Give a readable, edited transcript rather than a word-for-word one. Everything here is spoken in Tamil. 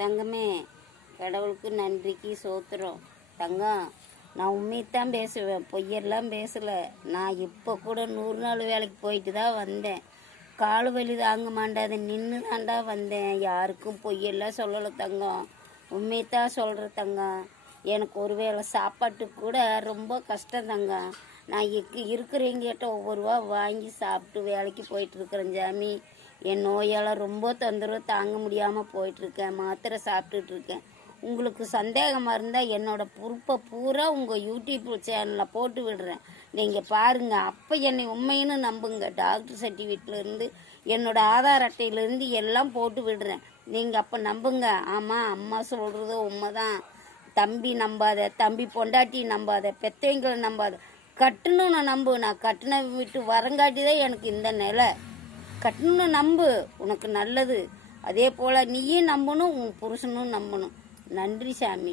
தங்கமே, கடவுளுக்கு நன்றிக்கு சோத்துறோம். தங்கம், நான் உண்மையத்தான் பேசுவேன், பொய்யெல்லாம் பேசலை. நான் இப்போ கூட 100 நாள் வேலைக்கு போயிட்டு தான் வந்தேன். காலு வலி தாங்க மாட்டாது, நின்று தாண்டா வந்தேன். யாருக்கும் பொய்யெல்லாம் சொல்லலை தங்கம், உண்மையத்தான் சொல்கிற தங்கம். எனக்கு ஒரு வேளை சாப்பாட்டுக்கு கூட ரொம்ப கஷ்டம் தங்கம். நான் இருக்கிறவங்கிட்ட ஒவ்வொரு ரூபா வாங்கி சாப்பிட்டு வேலைக்கு போயிட்டுருக்குறேன் சாமி. என் நோயால் ரொம்ப தொந்தரவு தாங்க முடியாமல் போயிட்டுருக்கேன். மாத்திரை சாப்பிட்டுட்ருக்கேன். உங்களுக்கு சந்தேகமாக இருந்தால் என்னோடய பொறுப்பை பூரா உங்கள் யூடியூப் சேனலில் போட்டு விடுறேன், நீங்கள் பாருங்கள். அப்போ என்னை உண்மைன்னு நம்புங்க. டாக்டர் சர்டிஃபிகேட்லேருந்து என்னோடய ஆதார் அட்டையிலேருந்து எல்லாம் போட்டு விடுறேன், நீங்கள் அப்போ நம்புங்க. ஆமாம், அம்மா சொல்கிறதோ உண்மை தான். தம்பி நம்பாத, தம்பி பொண்டாட்டி நம்பாத, பெற்றவங்களை நம்பாத, கட்டணும்னு நம்பு. நான் கட்டின விட்டு வரங்காட்டி தான் எனக்கு இந்த நிலை. கட்டணும்னு நம்பு, உனக்கு நல்லது. அதே போல் நீயும் நம்பணும், உன் புருஷனும் நம்பணும். நன்றி சாமி.